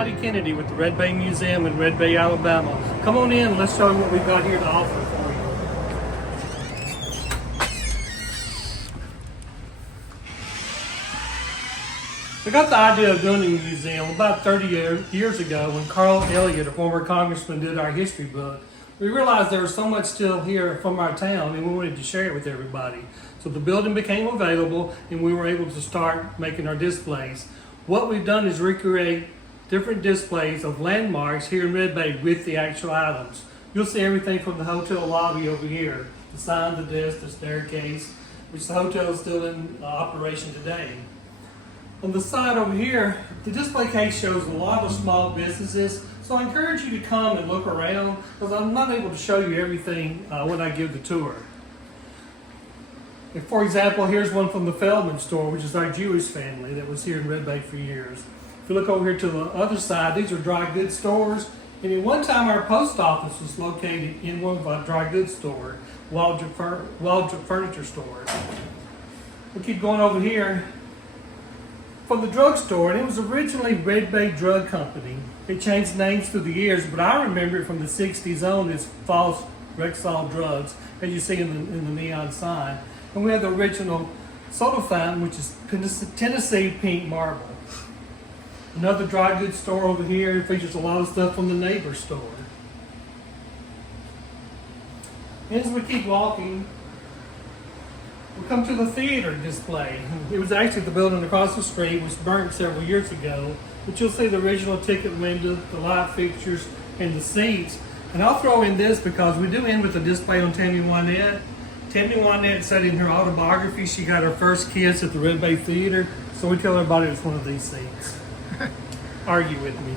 Scotty Kennedy with the Red Bay Museum in Red Bay, Alabama. Come on in, let's show you what we've got here to offer for you. We got the idea of doing a museum about 30 years ago when Carl Elliott, a former congressman, did our history book. We realized there was so much still here from our town and we wanted to share it with everybody. So the building became available and we were able to start making our displays. What we've done is recreate different displays of landmarks here in Red Bay with the actual items. You'll see everything from the hotel lobby over here, the sign, the desk, the staircase, which the hotel is still in operation today. On the side over here, the display case shows a lot of small businesses, so I encourage you to come and look around because I'm not able to show you everything when I give the tour. For example, here's one from the Feldman store, which is our Jewish family that was here in Red Bay for years. If you look over here to the other side, these are dry goods stores. And at one time, our post office was located in one of our dry goods stores, Waldrop Furniture Stores. We'll keep going over here. From the drugstore, and it was originally Red Bay Drug Company. It changed names through the years, but I remember it from the 60s on as False Rexall Drugs, as you see in the neon sign. And we have the original soda fountain, which is Tennessee Pink Marble. Another dry goods store over here. It features a lot of stuff from the neighbor store. And as we keep walking, we come to the theater display. It was actually the building across the street, which burnt several years ago. But you'll see the original ticket window, the light fixtures, and the seats. And I'll throw in this because we do end with a display on Tammy Wynette. Tammy Wynette said in her autobiography she got her first kiss at the Red Bay Theater. So we tell everybody it's one of these seats. Argue with me.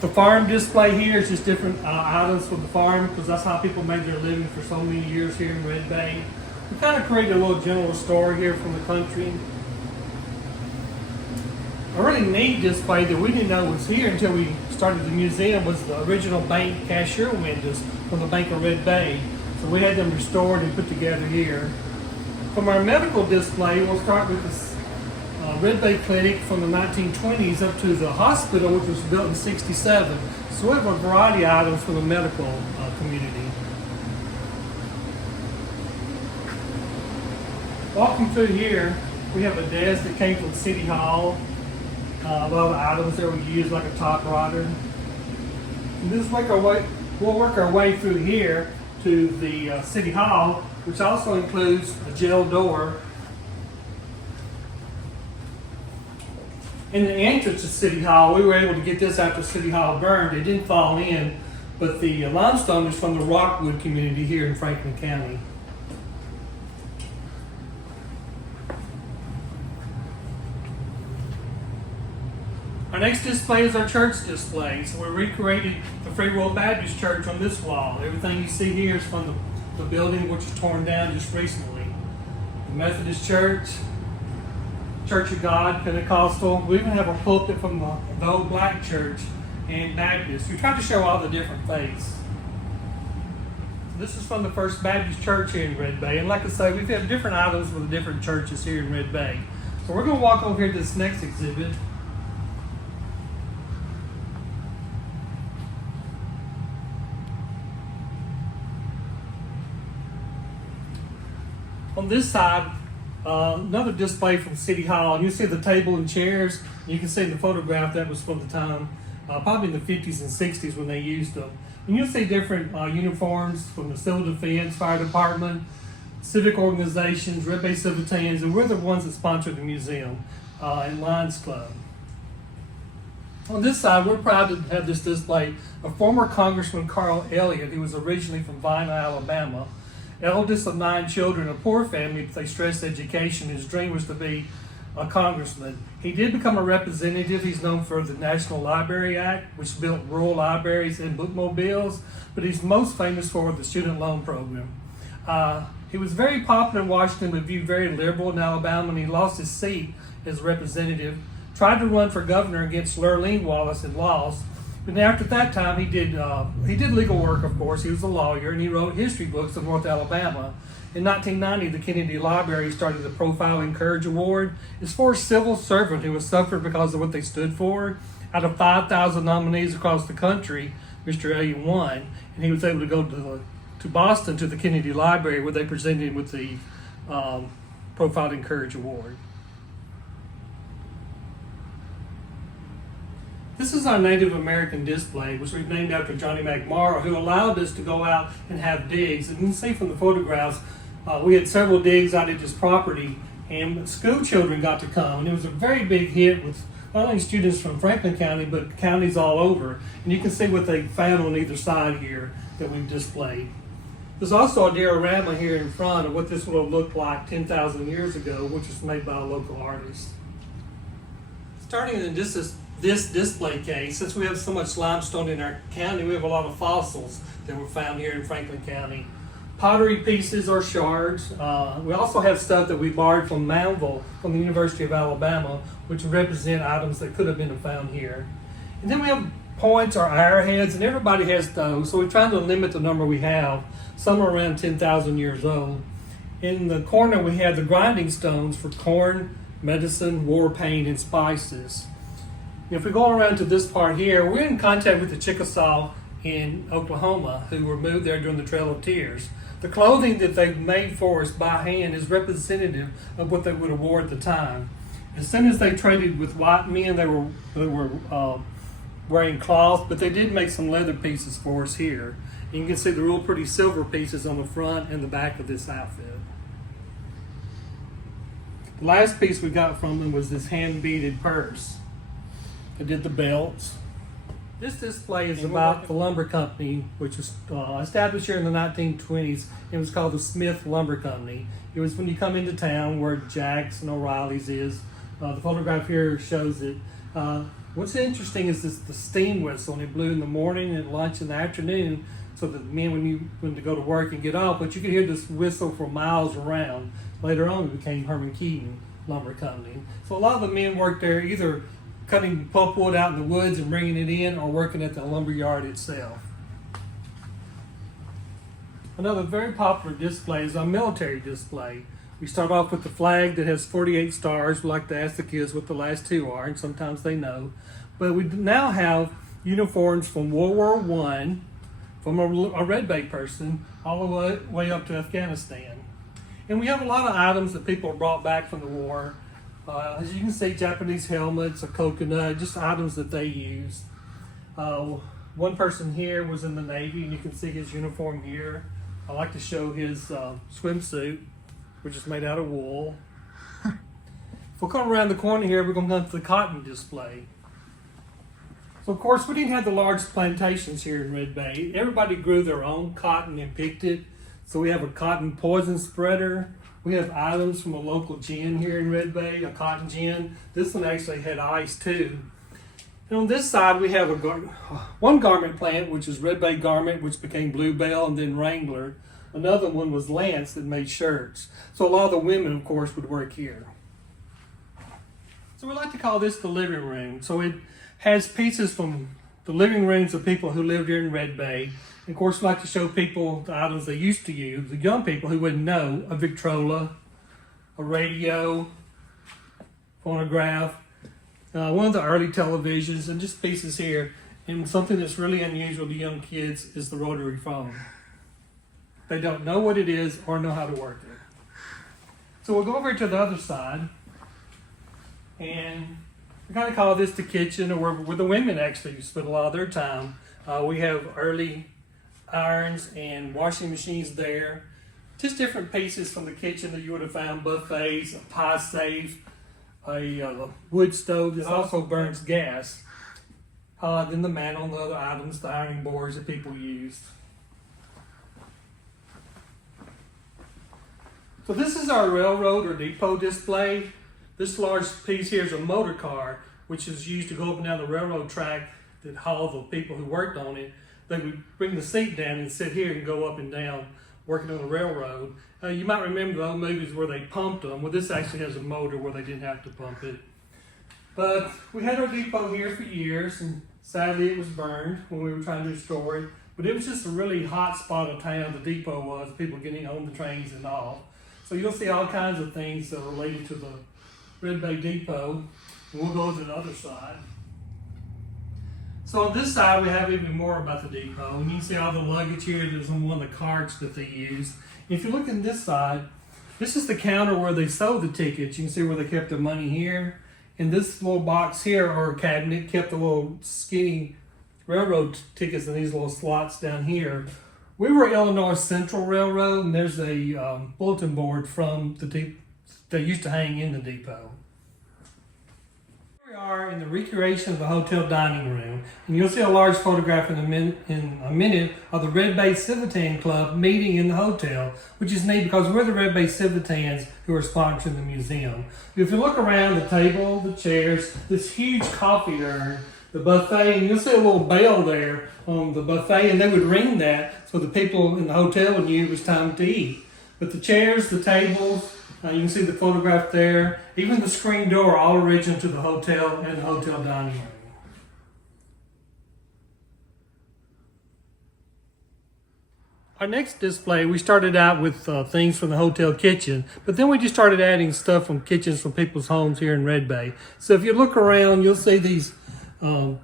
The farm display here is just different items from the farm because that's how people made their living for so many years here in Red Bay. We kind of created a little general store here from the country. A really neat display that we didn't know was here until we started the museum was the original bank cashier windows from the Bank of Red Bay. So we had them restored and put together here. From our medical display, we'll start with this Red Bay Clinic from the 1920s up to the hospital, which was built in '67. So we have a variety of items from the medical community. Walking through here, we have a desk that came from City Hall. A lot of items there we use, like a top rotter. And this we'll work our way through here to the City Hall, which also includes a jail door. In the entrance to City Hall, we were able to get this after City Hall burned. It didn't fall in, but the limestone is from the Rockwood community here in Franklin County. Our next display is our church display. So we recreated the Free World Baptist Church on this wall. Everything you see here is from the building which was torn down just recently. The Methodist Church, Church of God, Pentecostal. We even have a pulpit from the old black church and Baptist. We tried to show all the different faiths. This is from the First Baptist Church here in Red Bay. And like I say, we've had different items for the different churches here in Red Bay. So we're going to walk over here to this next exhibit. On this side, another display from City Hall. And you see the table and chairs. You can see the photograph that was from the time, probably in the 50s and 60s when they used them. And you'll see different uniforms from the Civil Defense, Fire Department, civic organizations, Red Bay Civitans, and we're the ones that sponsor the museum and Lions Club. On this side, we're proud to have this display of former Congressman Carl Elliott, who was originally from Vina, Alabama. Eldest of 9 children, a poor family, but they stressed education. His dream was to be a congressman. He did become a representative. He's known for the National Library Act, which built rural libraries and bookmobiles, but he's most famous for the student loan program. He was very popular in Washington, but viewed very liberal in Alabama, and he lost his seat as a representative. Tried to run for governor against Lurleen Wallace and lost. But after that time, he did legal work, of course. He was a lawyer, and he wrote history books of North Alabama. In 1990, the Kennedy Library started the Profile and Courage Award. It's for a civil servant who was suffered because of what they stood for. Out of 5,000 nominees across the country, Mr. Elliott won, and he was able to go to Boston to the Kennedy Library where they presented him with the Profile and Courage Award. This is our Native American display, which we've named after Johnny McMorrow, who allowed us to go out and have digs. And you can see from the photographs, we had several digs out at this property, and school children got to come. And it was a very big hit with not only students from Franklin County, but counties all over. And you can see what they found on either side here that we've displayed. There's also a diorama here in front of what this would have looked like 10,000 years ago, which was made by a local artist. Starting in this display case, since we have so much limestone in our county, we have a lot of fossils that were found here in Franklin County. Pottery pieces or shards. We also have stuff that we borrowed from Moundville, from the University of Alabama, which represent items that could have been found here. And then we have points or arrowheads, and everybody has those, so we're trying to limit the number we have. Some are around 10,000 years old. In the corner, we have the grinding stones for corn, medicine, war paint, and spices. If we go around to this part here, we're in contact with the Chickasaw in Oklahoma who were moved there during the Trail of Tears. The clothing that they've made for us by hand is representative of what they would have wore at the time. As soon as they traded with white men, they were wearing cloth, but they did make some leather pieces for us here. You can see the real pretty silver pieces on the front and the back of this outfit. The last piece we got from them was this hand-beaded purse. They did the belts. This display is about the lumber company, which was established here in the 1920s. It was called the Smith Lumber Company. It was when you come into town where Jack's and O'Reilly's is. The photograph here shows it. What's interesting is the steam whistle, and it blew in the morning and lunch in the afternoon, so that the men when to go to work and get off, but you could hear this whistle for miles around. Later on, it became Herman Keaton Lumber Company. So a lot of the men worked there either cutting pulpwood out in the woods and bringing it in, or working at the lumber yard itself. Another very popular display is our military display. We start off with the flag that has 48 stars. We like to ask the kids what the last two are, and sometimes they know. But we now have uniforms from World War I, from a Red Bay person, all the way up to Afghanistan. And we have a lot of items that people brought back from the war. As you can see, Japanese helmets, a coconut, just items that they used. One person here was in the Navy, and you can see his uniform here. I like to show his swimsuit, which is made out of wool. If we'll come around the corner here, we're going to come to the cotton display. So, of course, we didn't have the large plantations here in Red Bay. Everybody grew their own cotton and picked it. So we have a cotton poison spreader. We have items from a local gin here in Red Bay, a cotton gin. This one actually had ice too. And on this side, we have one garment plant, which is Red Bay Garment, which became Bluebell and then Wrangler. Another one was Lance that made shirts. So a lot of the women, of course, would work here. So we like to call this the living room. So it has pieces from the living rooms of people who lived here in Red Bay. And of course, we like to show people the items they used to use, the young people who wouldn't know, a Victrola, a radio, phonograph, one of the early televisions, and just pieces here. And something that's really unusual to young kids is the rotary phone. They don't know what it is or know how to work it. So we'll go over to the other side, and we kind of call this the kitchen, or where the women actually spend a lot of their time. We have early irons and washing machines there. Just different pieces from the kitchen that you would have found: buffets, a pie safe, a wood stove that also burns gas. Then the mantle and the other items, the ironing boards that people used. So this is our railroad or depot display. This large piece here is a motor car, which is used to go up and down the railroad track that haul the people who worked on it. They would bring the seat down and sit here and go up and down working on the railroad. You might remember the old movies where they pumped them. Well, this actually has a motor where they didn't have to pump it. But we had our depot here for years, and sadly it was burned when we were trying to restore it. But it was just a really hot spot of town, the depot was, people getting on the trains and off. So you'll see all kinds of things that are related to the Red Bay Depot. And we'll go to the other side. So on this side, we have even more about the depot. And you can see all the luggage here. There's on one of the carts that they use. If you look on this side, this is the counter where they sold the tickets. You can see where they kept their money here. And this little box here, or cabinet, kept the little skinny railroad tickets in these little slots down here. We were Illinois Central Railroad, and there's a bulletin board from the depot that used to hang in the depot. We are in the recreation of the hotel dining room, and you'll see a large photograph in a minute of the Red Bay Civitan Club meeting in the hotel, which is neat because we're the Red Bay Civitans who are sponsoring the museum. If you look around the table, the chairs, this huge coffee urn, the buffet, and you'll see a little bell there on the buffet, and they would ring that so the people in the hotel knew it was time to eat. But the chairs, the tables, you can see the photograph there. Even the screen door, all original to the hotel and the hotel dining room. Our next display, we started out with things from the hotel kitchen, but then we just started adding stuff from kitchens from people's homes here in Red Bay. So if you look around, you'll see these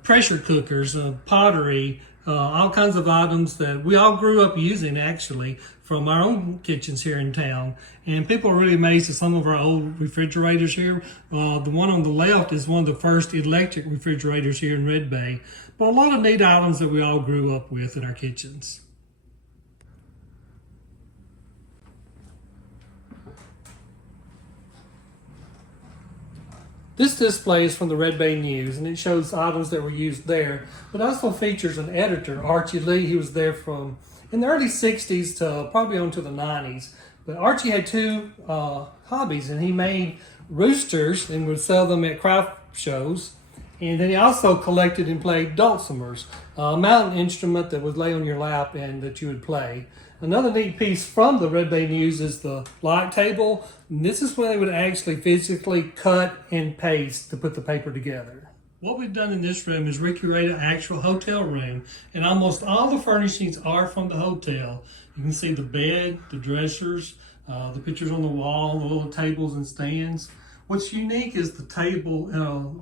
pressure cookers, pottery, all kinds of items that we all grew up using actually from our own kitchens here in town. And people are really amazed at some of our old refrigerators here. The one on the left is one of the first electric refrigerators here in Red Bay. But a lot of neat items that we all grew up with in our kitchens. This display is from the Red Bay News, and it shows items that were used there, but also features an editor, Archie Lee. He was there from in the early 60s to probably on to the 90s. But Archie had two hobbies, and he made roosters and would sell them at craft shows. And then he also collected and played dulcimers, a mountain instrument that would lay on your lap and that you would play. Another neat piece from the Red Bay News is the light table. And this is when they would actually physically cut and paste to put the paper together. What we've done in this room is recreate an actual hotel room, and almost all the furnishings are from the hotel. You can see the bed, the dressers, the pictures on the wall, the little tables and stands. What's unique is the table,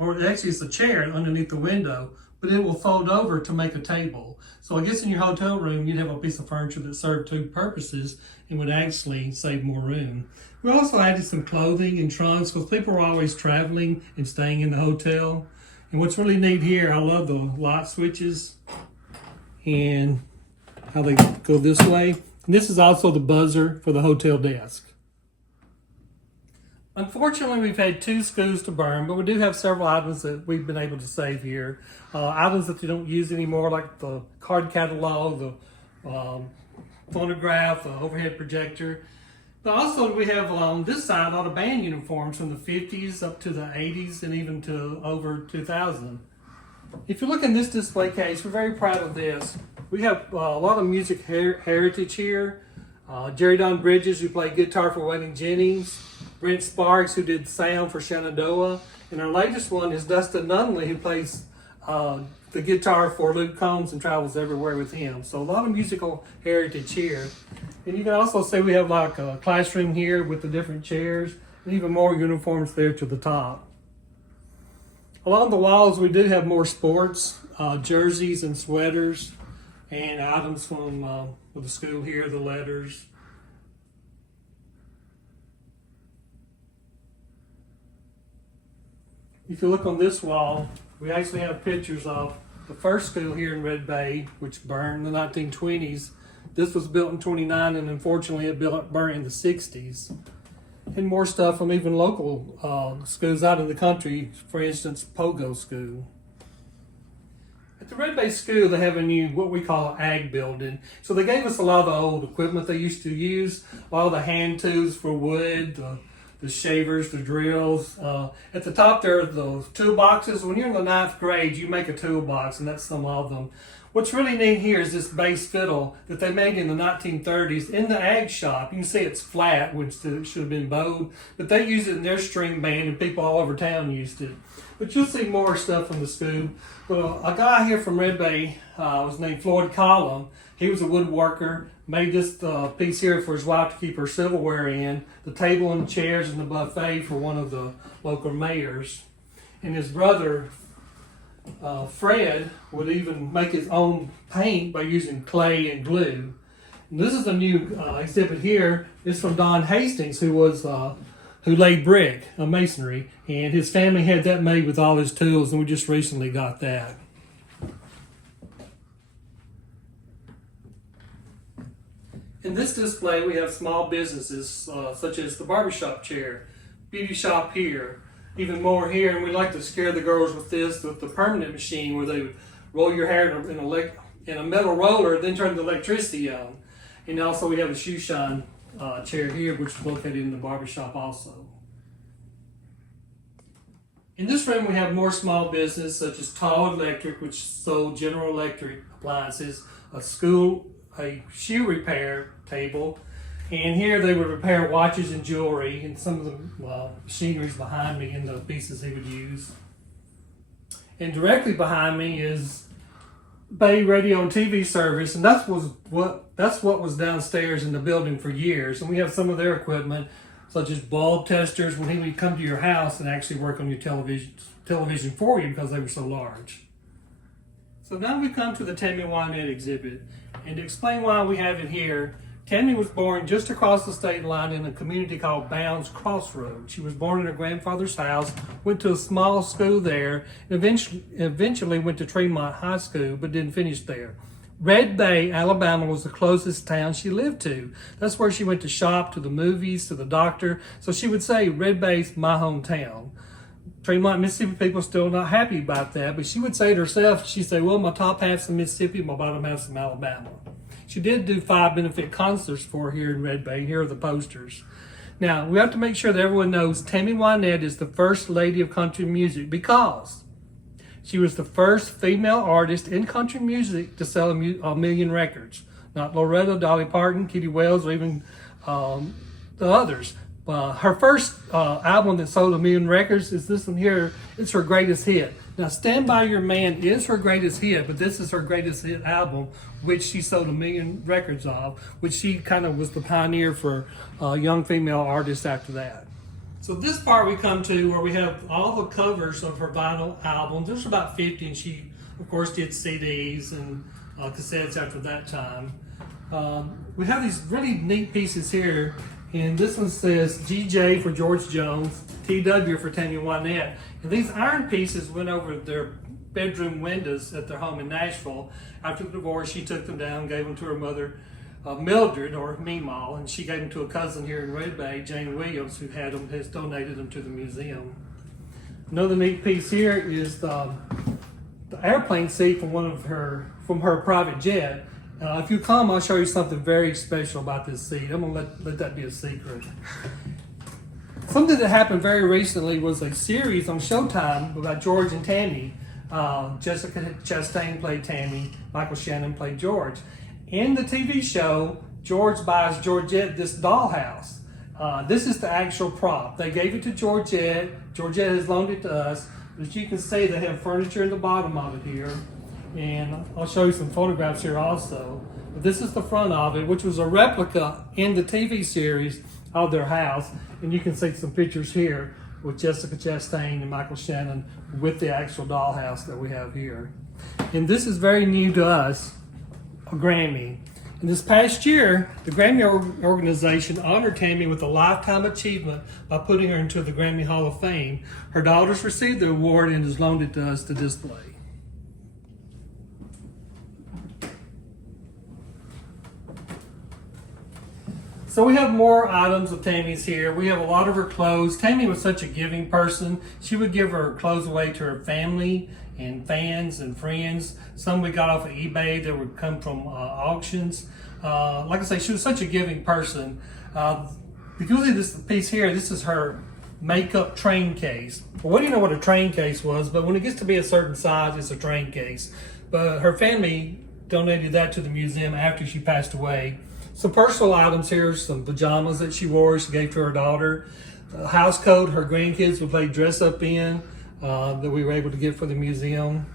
or actually it's a chair underneath the window, but it will fold over to make a table. So I guess in your hotel room, you'd have a piece of furniture that served two purposes and would actually save more room. We also added some clothing and trunks because people were always traveling and staying in the hotel. And what's really neat here, I love the light switches and how they go this way. And this is also the buzzer for the hotel desk. Unfortunately, we've had two schools to burn, but we do have several items that we've been able to save here. Items that you don't use anymore, like the card catalog, the phonograph, the overhead projector. But also we have on this side a lot of band uniforms from the 50s up to the 80s and even to over 2000. If you look in this display case, we're very proud of this. We have a lot of music heritage here. Jerry Don Bridges, who played guitar for Waylon Jennings. Brent Sparks, who did sound for Shenandoah. And our latest one is Dustin Nunley, who plays the guitar for Luke Combs and travels everywhere with him. So a lot of musical heritage here. And you can also see we have like a classroom here with the different chairs and even more uniforms there to the top. Along the walls, we do have more sports, jerseys and sweaters, and items from the school here, the letters. If you look on this wall, we actually have pictures of the first school here in Red Bay, which burned in the 1920s. This was built in 29, and unfortunately it burned in the 60s. And more stuff from even local schools out in the country, for instance, Pogo School. At the Red Bay School, they have a new, what we call ag building. So they gave us a lot of the old equipment they used to use, all the hand tools for wood, the shavers, the drills. At the top there are those toolboxes. When you're in the 9th grade, you make a toolbox, and that's some of them. What's really neat here is this bass fiddle that they made in the 1930s in the ag shop. You can see it's flat, which should have been bowed, but they used it in their string band, and people all over town used it. But you'll see more stuff from the school. Well, a guy here from Red Bay was named Floyd Collum. He was a woodworker, made this piece here for his wife to keep her silverware in, the table and chairs and the buffet for one of the local mayors. And his brother, Fred, would even make his own paint by using clay and glue. And this is a new exhibit here. It's from Don Hastings, who laid brick, masonry, and his family had that made with all his tools, and we just recently got that. In this display, we have small businesses such as the barbershop chair, beauty shop here, even more here, and we like to scare the girls with this, with the permanent machine where they would roll your hair in a metal roller, then turn the electricity on. And also we have a shoe shine chair here, which is located in the barbershop also. In this room we have more small business such as Tall Electric, which sold General Electric appliances, a shoe repair table, and here they would repair watches and jewelry, and some of the machinery's behind me and the pieces he would use. And directly behind me is Bay Radio and TV service, and that's what was downstairs in the building for years. And we have some of their equipment, such as bulb testers, when he would come to your house and actually work on your television for you because they were so large. So now we come to the Tammy Wynette exhibit, and to explain why we have it here, Tammy was born just across the state line in a community called Bounds Crossroads. She was born in her grandfather's house, went to a small school there, and eventually went to Tremont High School, but didn't finish there. Red Bay, Alabama was the closest town she lived to. That's where she went to shop, to the movies, to the doctor. So she would say, Red Bay's my hometown. Tremont, Mississippi people still not happy about that, but she would say it herself. She'd say, well, my top half's from Mississippi, my bottom half's from Alabama. She did do 5 benefit concerts for her here in Red Bay. Here are the posters. Now, we have to make sure that everyone knows Tammy Wynette is the first lady of country music because she was the first female artist in country music to sell a million records. Not Loretta, Dolly Parton, Kitty Wells, or even the others. Her first album that sold 1 million records is this one here. It's her greatest hit. Now, Stand By Your Man is her greatest hit, but this is her greatest hit album, which she sold 1 million records of, which she kind of was the pioneer for young female artists after that. So this part we come to where we have all the covers of her vinyl albums. There's about 50, and she, of course, did CDs and cassettes after that time. We have these really neat pieces here. And this one says GJ for George Jones, TW for Tammy Wynette. And these iron pieces went over their bedroom windows at their home in Nashville. After the divorce, she took them down, gave them to her mother, Mildred, or Meemaw, and she gave them to a cousin here in Red Bay, Jane Williams, who had them, has donated them to the museum. Another neat piece here is the airplane seat from her private jet. If you come, I'll show you something very special about this seat. I'm gonna let that be a secret. Something that happened very recently was a series on Showtime about George and Tammy. Jessica Chastain played Tammy, Michael Shannon played George. In the TV show, George buys Georgette this dollhouse. This is the actual prop. They gave it to Georgette. Georgette has loaned it to us. As you can see, they have furniture in the bottom of it here. And I'll show you some photographs here also. But this is the front of it, which was a replica in the TV series of their house. And you can see some pictures here with Jessica Chastain and Michael Shannon with the actual dollhouse that we have here. And this is very new to us, a Grammy. And this past year, the Grammy organization honored Tammy with a lifetime achievement by putting her into the Grammy Hall of Fame. Her daughters received the award and has loaned it to us to display. So we have more items of Tammy's here. We have a lot of her clothes. Tammy was such a giving person. She would give her clothes away to her family and fans and friends. Some we got off of eBay that would come from auctions. Like I say, she was such a giving person. Because of this piece here, this is her makeup train case. Well, we didn't know what a train case was, but when it gets to be a certain size, it's a train case. But her family donated that to the museum after she passed away. Some personal items here, some pajamas that she wore, she gave to her daughter. A house coat her grandkids would play dress up in. that we were able to get for the museum.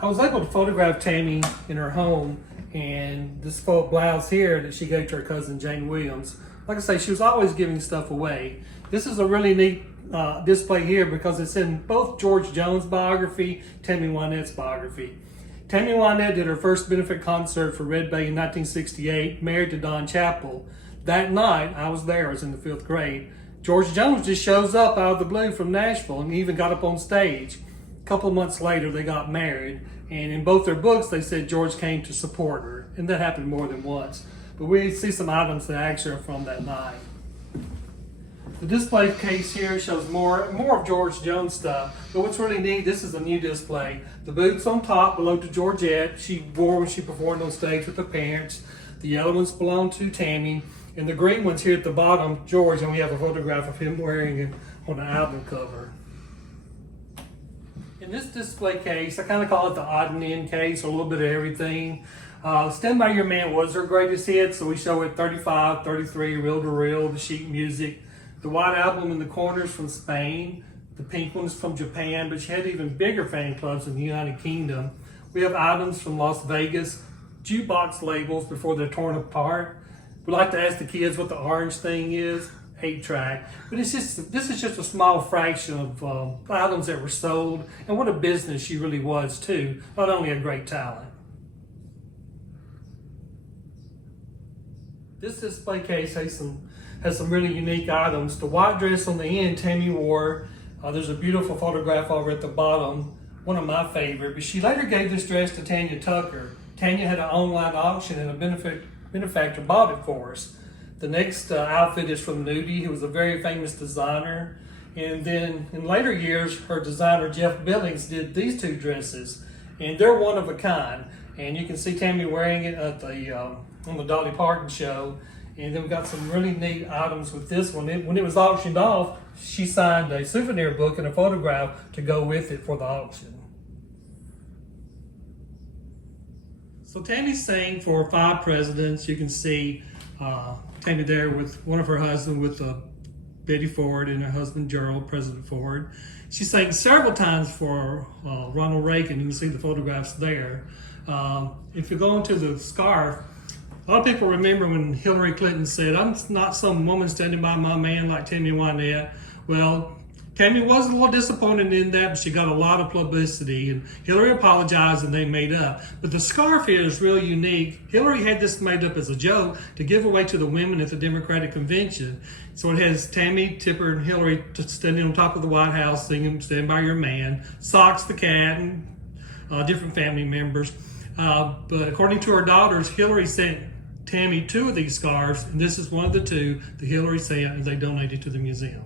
I was able to photograph Tammy in her home, and this faux blouse here that she gave to her cousin Jane Williams. Like I say, she was always giving stuff away. This is a really neat display here because it's in both George Jones' biography, Tammy Wynette's biography. Tammy Wynette did her first benefit concert for Red Bay in 1968, married to Don Chappell. That night, I was there, I was in the 5th grade. George Jones just shows up out of the blue from Nashville and even got up on stage. A couple of months later, they got married, and in both their books, they said George came to support her, and that happened more than once. But we see some items that actually are from that night. The display case here shows more of George Jones stuff, but what's really neat, this is a new display. The boots on top belong to Georgette. She wore when she performed on stage with her parents. The yellow ones belong to Tammy, and the green ones here at the bottom, George, and we have a photograph of him wearing it on the album cover. In this display case, I kind of call it the odd and end case, a little bit of everything. Stand By Your Man was her greatest hit, so we show it 35, 33, reel to reel, the sheet music. The white album in the corners from Spain, the pink one's from Japan, but she had even bigger fan clubs in the United Kingdom. We have items from Las Vegas, jukebox labels before they're torn apart. We like to ask the kids what the orange thing is, 8-track. But this is just a small fraction of items that were sold, and what a business she really was too, not only a great talent. This display case has some really unique items. The white dress on the end Tammy wore. There's a beautiful photograph over at the bottom, one of my favorite, but she later gave this dress to Tanya Tucker. Tanya had an online auction and a benefactor bought it for us. The next outfit is from Nudie, who was a very famous designer. And then in later years, her designer Jeff Billings did these 2 dresses, and they're one of a kind. And you can see Tammy wearing it at on the Dolly Parton show. And then we got some really neat items with this one. When it was auctioned off, she signed a souvenir book and a photograph to go with it for the auction. So Tammy sang for 5 presidents. You can see Tammy there with one of her husbands, with Betty Ford and her husband Gerald, President Ford. She sang several times for Ronald Reagan. You can see the photographs there. If you go into the scarf, a lot of people remember when Hillary Clinton said, "I'm not some woman standing by my man like Tammy Wynette." Well, Tammy was a little disappointed in that, but she got a lot of publicity, and Hillary apologized and they made up. But the scarf here is really unique. Hillary had this made up as a joke to give away to the women at the Democratic Convention. So it has Tammy, Tipper, and Hillary standing on top of the White House singing "Stand By Your Man," Socks the cat, and different family members. But according to her daughters, Hillary sent Tammy 2 of these scarves, and this is one of the 2 that Hillary sent, and they donated to the museum.